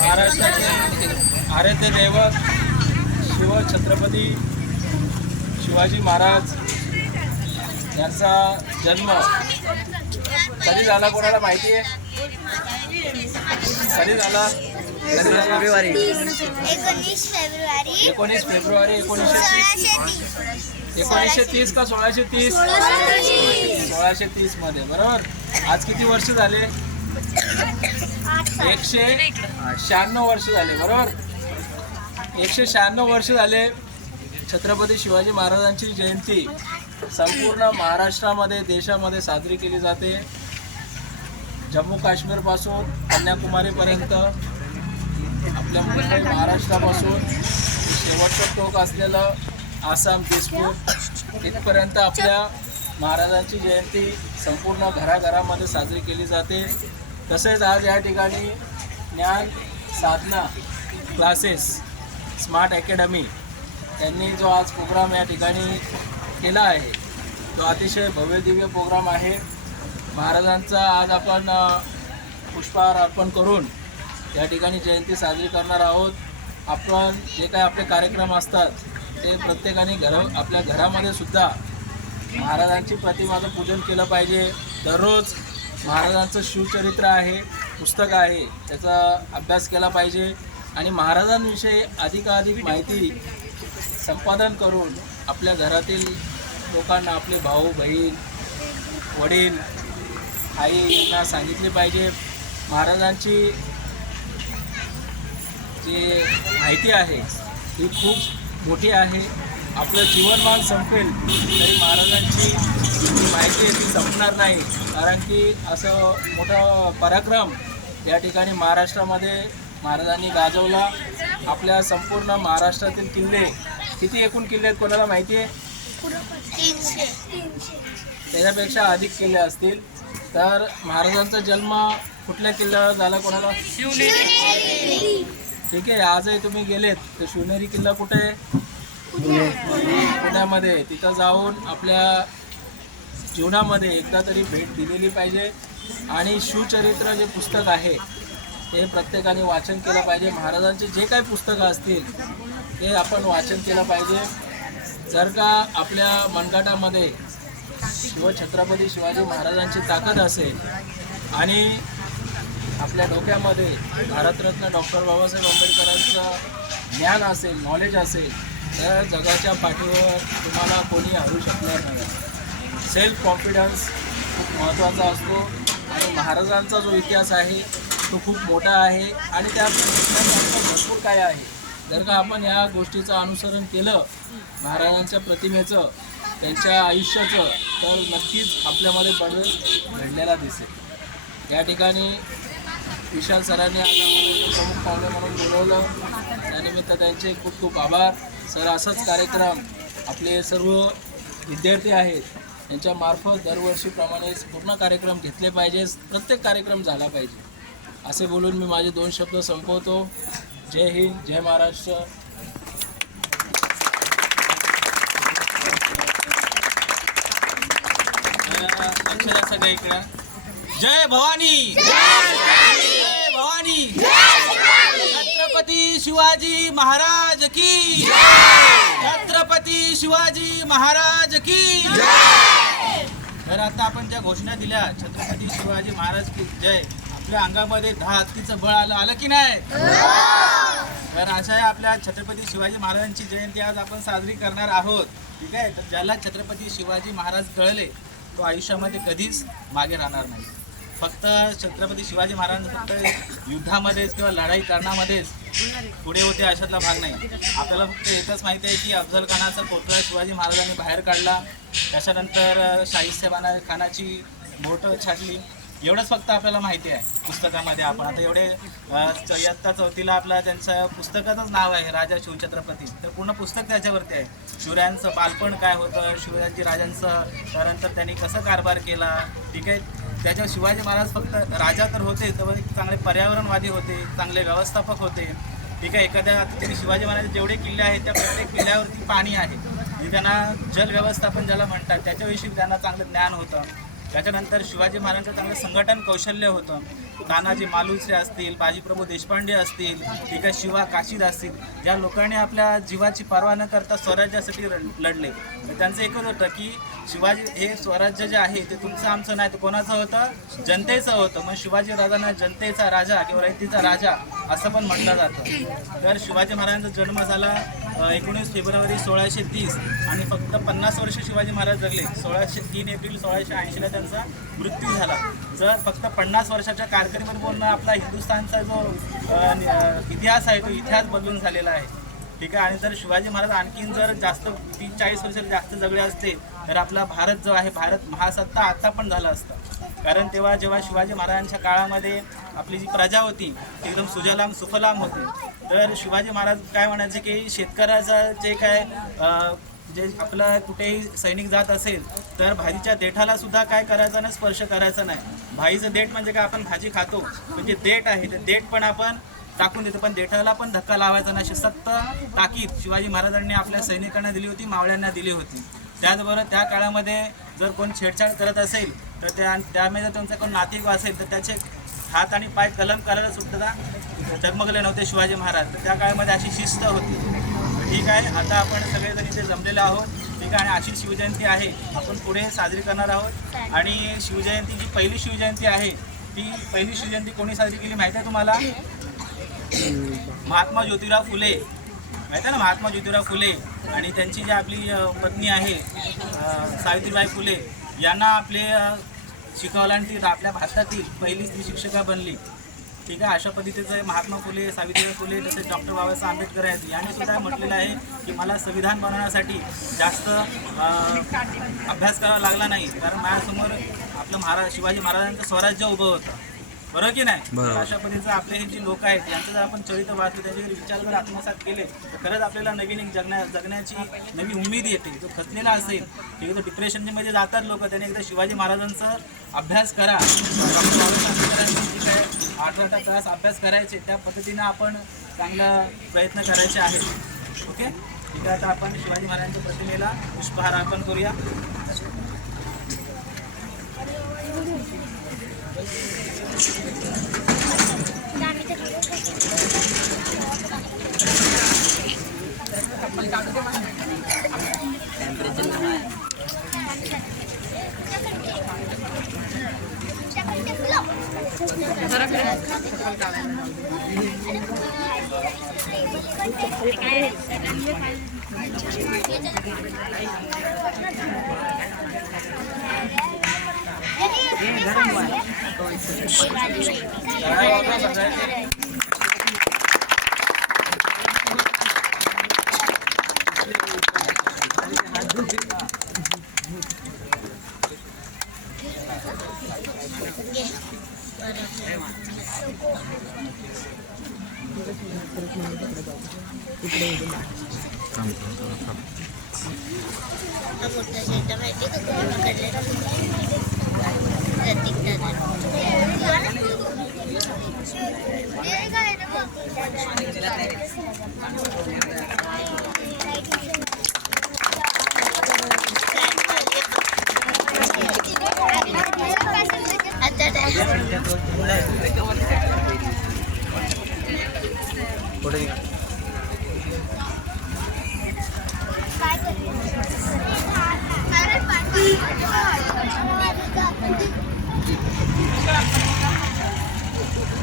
महाराष्ट्राचे आराध्य दैवत शिव छत्रपती शिवाजी महाराज यांचा जन्म कधी झाला कोणाला माहिती आहे? कधी झाला? 19 फेब्रुवारी 1930 का 1630? 1630 मध्ये, बरोबर. आज किती वर्ष झाले? 196 वर्ष झाले, बरोबर. 196 वर्ष झाले. छत्रपती शिवाजी महाराजांची जयंती संपूर्ण महाराष्ट्रामध्ये देशामध्ये साजरी केली जाते. जम्मू काश्मीरपासून कन्याकुमारीपर्यंत, आपल्या मुंबई महाराष्ट्रापासून शेवटचं टोक असलेलं आसाम दिसपूर इथपर्यंत आपल्या महाराजांची जयंती संपूर्ण घराघरामध्ये साजरी केली जाते. तसेच आज या ठिकाणी ज्ञान साधना क्लासेस स्मार्ट अकॅडमी यांनी जो आज प्रोग्राम या ठिकाणी केला आहे तो अतिशय भव्यदिव्य प्रोग्राम आहे. महाराजांचा आज आपण पुष्पहार अर्पण करून या ठिकाणी जयंती साजरी करणार आहोत. आपण जे काही आपले कार्यक्रम असतात ते प्रत्येकाने आपल्या घरामध्ये सुद्धा महाराजांची प्रतिमाचं पूजन केलं पाहिजे. दररोज महाराजांचं शिवचरित्र आहे, पुस्तक आहे, त्याचा अभ्यास केला पाहिजे आणि महाराजांविषयी अधिकाधिक माहिती संपादन करून आपल्या घरातील लोकांना, आपले भाऊ बहीण वडील आई यांना सांगितले पाहिजे. महाराजांची जी माहिती आहे ही खूप मोठी आहे. आपलं जीवनमान संपेल तरी महाराजांची माहिती आहे ती संपणार नाही. कारण की असं मोठा पराक्रम या ठिकाणी महाराष्ट्रामध्ये महाराजांनी गाजवला. आपल्या संपूर्ण महाराष्ट्रातील किल्ले किती एकूण किल्ले आहेत कोणाला माहिती आहे? 300 त्याच्यापेक्षा अधिक किल्ले असतील. तर महाराजांचा जन्म कुठल्या किल्ल्यावर झाला कोणाला? ठीक आहे. आजही तुम्ही गेलेत तर शिवनेरी किल्ला कुठे आहे? पुण्यामध्ये. तिथं जाऊन आपल्या जीवनामध्ये एकदा तरी भेट दिलेली पाहिजे आणि शिवचरित्र जे पुस्तक आहे ते प्रत्येकाने वाचन केलं पाहिजे. महाराजांचे जे काही पुस्तकं असतील ते आपण वाचन केलं पाहिजे. जर का आपल्या मनगटामध्ये छत्रपती शिवाजी महाराजांची ताकद असेल आणि आपल्या डोक्यामध्ये भारतरत्न डॉक्टर बाबासाहेब आंबेडकरांचं ज्ञान असेल, नॉलेज असेल तर जगाच्या पाठीवर तुम्हाला कोणी हरू शकणार नाही. सेल्फ कॉन्फिडन्स खूप महत्त्वाचा असतो आणि महाराजांचा जो इतिहास आहे तो खूप मोठा आहे आणि त्या भरपूर काय आहे. जर का आपण या गोष्टीचं अनुसरण केलं महाराजांच्या प्रतिमेचं, त्यांच्या आयुष्याचं, तर नक्कीच आपल्यामध्ये बदल घडलेला दिसेल. या ठिकाणी विशाल सरांनी आज आम्हाला प्रमुख पाहुणे म्हणून बोलवलं, त्यानिमित्त त्यांचे खूप खूप आभार. सर, असंच कार्यक्रम आपले सर्व विद्यार्थी आहेत त्यांच्यामार्फत दरवर्षीप्रमाणे पूर्ण कार्यक्रम घेतले पाहिजे, प्रत्येक कार्यक्रम झाला पाहिजे असे बोलून मी माझे 2 शब्द संपवतो. जय हिंद, जय महाराष्ट्र. अक्षरा सगळ्या इकडं. जय भवानी, जय भवानी, छत्रपती शिवाजी महाराज की, छत्रपती शिवाजी महाराज की. तर आता आपण ज्या घोषणा दिल्या छत्रपती शिवाजी महाराज की जय, आपल्या अंगामध्ये 10 हत्तीचं बळ आलं की नाही? तर अशा आहे आपल्या छत्रपती शिवाजी महाराजांची जयंती आज आपण साजरी करणार आहोत. ठीक आहे. तर ज्याला छत्रपती शिवाजी महाराज कळले तो आयुष्यामध्ये कधीच मागे राहणार नाही. फक्त छत्रपती शिवाजी महाराज फक्त युद्धामध्येच किंवा लढाई करण्यामध्येच पुढे होते अशातला भाग नाही. आपल्याला फक्त एकच माहिती आहे की अफजल खानाचा पुतळा शिवाजी महाराजांनी बाहेर काढला, त्याच्यानंतर शाहिस्तेबाना खानाची बोटं छाटली, एवढंच फक्त आपल्याला माहिती आहे पुस्तकामध्ये. आपण आता एवढे इयत्ता 4थीला आपला त्यांचं पुस्तकाचंच नाव आहे राजा शिवछत्रपती. तर पूर्ण पुस्तक त्याच्यावरती आहे. शिवरायांचं बालपण काय होतं, शिवरायांची राजांचं, त्यानंतर त्यांनी कसं कारभार केला. ठीक आहे. त्याच्यावर शिवाजी महाराज फक्त राजा तर होते, तर चांगले पर्यावरणवादी होते, चांगले व्यवस्थापक होते. ठीक आहे. एखाद्या त्यांनी शिवाजी महाराज जेवढे किल्ले आहेत त्या प्रत्येक किल्ल्यावरती पाणी आहे, म्हणजे त्यांना जल व्यवस्थापन ज्याला म्हणतात त्याच्याविषयी त्यांना चांगलं ज्ञान होतं. त्याच्यानंतर शिवाजी महाराजांचं चांगलं संघटन कौशल्य होतं. नानाजी मालुसरे असतील, बाजीप्रभू देशपांडे असतील, ठीक आहे, शिवा काशीद असतील, ज्या लोकांनी आपल्या जीवाची पर्वा न करता स्वराज्यासाठी लढले. तर त्यांचं एकच होतं की शिवाजी हे स्वराज्य जे आहे ते तुमचं आमचं नाही, तर कोणाचं होतं? जनतेचं होतं. मग शिवाजी राजांना जनतेचा राजा किंवा रयतेचा राजा असं पण म्हटलं जातं. तर शिवाजी महाराजांचा जन्म झाला 19 फेब्रुवारी 1630 आणि फक्त 50 वर्ष शिवाजी महाराज जगले. 3 एप्रिल 1680ला त्यांचा मृत्यू झाला. जर फक्त 50 वर्षाच्या कारकिर्दीमध्ये बोलणं आपला हिंदुस्थानचा जो इतिहास आहे तो इतिहास बदलून झालेला आहे, ठीक आहे. आणि जर शिवाजी महाराज आणखीन जर जास्त 30-40 वर्ष जास्त जगले असते तर आपला भारत जो आहे, भारत महासत्ता आता पण झाला असता. कारण जेव्हा शिवाजी महाराजांच्या काळामध्ये आपली जी प्रजा होती ती एकदम सुजलाम सुफलाम होती. तर शिवाजी महाराज काय म्हणायचे की शेतकऱ्याचं जे काय जे आपलं कुठेही सैनिक जात असेल तर भाजीच्या देठाला सुद्धा काय करायचं नाही, स्पर्श करायचा नाही. भाजीचं देठ म्हणजे काय, आपण भाजी खातो म्हणजे देठ आहे, ते देठ पण आपण टाकून देतो, पण देठाला पण धक्का लावायचा नाही. सक्त ताकीद शिवाजी महाराजांनी आपल्या सैनिकांना दिली होती, मावळ्यांना दिली होती. त्याचबरोबर त्या काळामध्ये जर कोण छेडछाड करत असेल तर त्यामध्ये जर तुमचा कोण नातेवाईक असेल तर त्याचे हात आणि पाय कलम करायला सुद्धा जगमगले नव्हते शिवाजी महाराज. तर त्या काळामध्ये अशी शिस्त होती, ठीक आहे. आता आपण सगळेजण इथे जमलेलो आहोत, ठीक आहे. आणि अशी शिवजयंती आहे आपण पुढे साजरी करणार आहोत. आणि शिवजयंती जी पहिली शिवजयंती आहे ती पहिली शिवजयंती कोणी साजरी केली माहिती आहे तुम्हाला? महात्मा ज्योतिराव फुले, माहिती आहे ना, महात्मा ज्योतिराव फुले. आणि त्यांची जी आपली पत्नी आहे सावित्रीबाई फुले यांना आपले शिकवलं आणि ती आपल्या भारतातील पहिली स्त्री शिक्षिका बनली, ठीक आहे. अशा पद्धतीचं महात्मा फुले, सावित्रीबाई फुले तसेच डॉक्टर बाबासाहेब आंबेडकर आहेत. यांनी सुद्धा म्हटलेलं आहे की मला संविधान बनवण्यासाठी जास्त अभ्यास करावा लागला नाही, कारण माझ्यासमोर आपलं शिवाजी महाराजांचं स्वराज्य उभं होतं, बरोबर की नाही. अशा पद्धतीचं आपले हे जे लोक आहेत यांचं जर आपण चरित्र वाचलं, त्याचे विचार जर आत्मसात केले तर खरंच आपल्याला नवीन एक जगण्याची नवी उमेद येते. जो खचलेला असेल, ठीक आहे, तो डिप्रेशनमध्ये जातात लोक, त्याने एकदा शिवाजी महाराजांचा अभ्यास करा. डॉक्टर बाबासाहेब आंबेडकरांनी ठीक आहे 8-8 तास अभ्यास करायचे, त्या पद्धतीनं आपण चांगला प्रयत्न करायचे आहेत. ओके, ठीक आहे. आता आपण शिवाजी महाराजांच्या प्रतिमेला पुष्पहार अर्पण करूया.